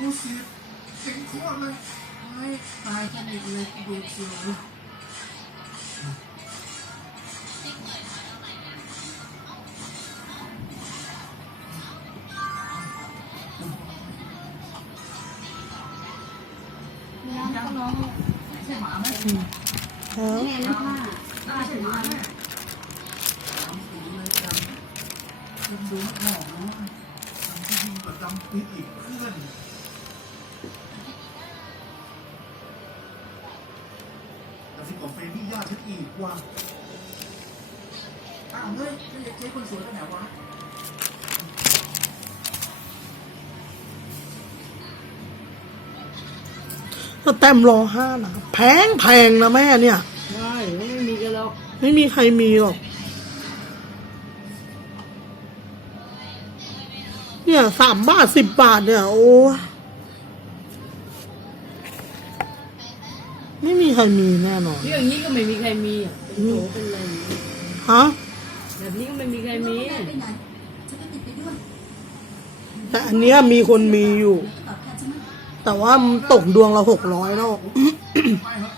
มูสีเจ๋งโคตรเลยเฮ้ยตายกันอีกเลยเด็กสวยน้องก็ร้องไม่ใช่หมาไหมเออแม่นึกว่าน่าใช่หมาแน่ดำสีเลยดำมันดูหอมนะดำที่ยิ่งกว่าดำปีอีกเพื่อน แต่สิบกว่าเฟรมนี่ยากขึ้นอีกว่ะอ้าวเฮ้ยเจ๊เจ๊คนสวยไปไหนวะสแตมป์รอห้านะแพงแพงนะแม่เนี่ย ใช่ไม่มีกันหรอกไม่มีใครมีหรอก เนี่ยสามบาทสิบบาทเนี่ย โอ้ไม่มี ใครมีแน่นอนเรื่องนี้ก็ไม่มีใครมีอะเป็นโถเป็นอะไรอย่างนี้ฮะแบบนี้ก็ไม่มีใครมีไปไหนฉันก็ติดไปด้วยแต่อันเนี้ยมีคนมีอยู่ตอบแทนฉันไหมแต่ว่ามันตกดวงละหกร้อยแล้วไม่ครับ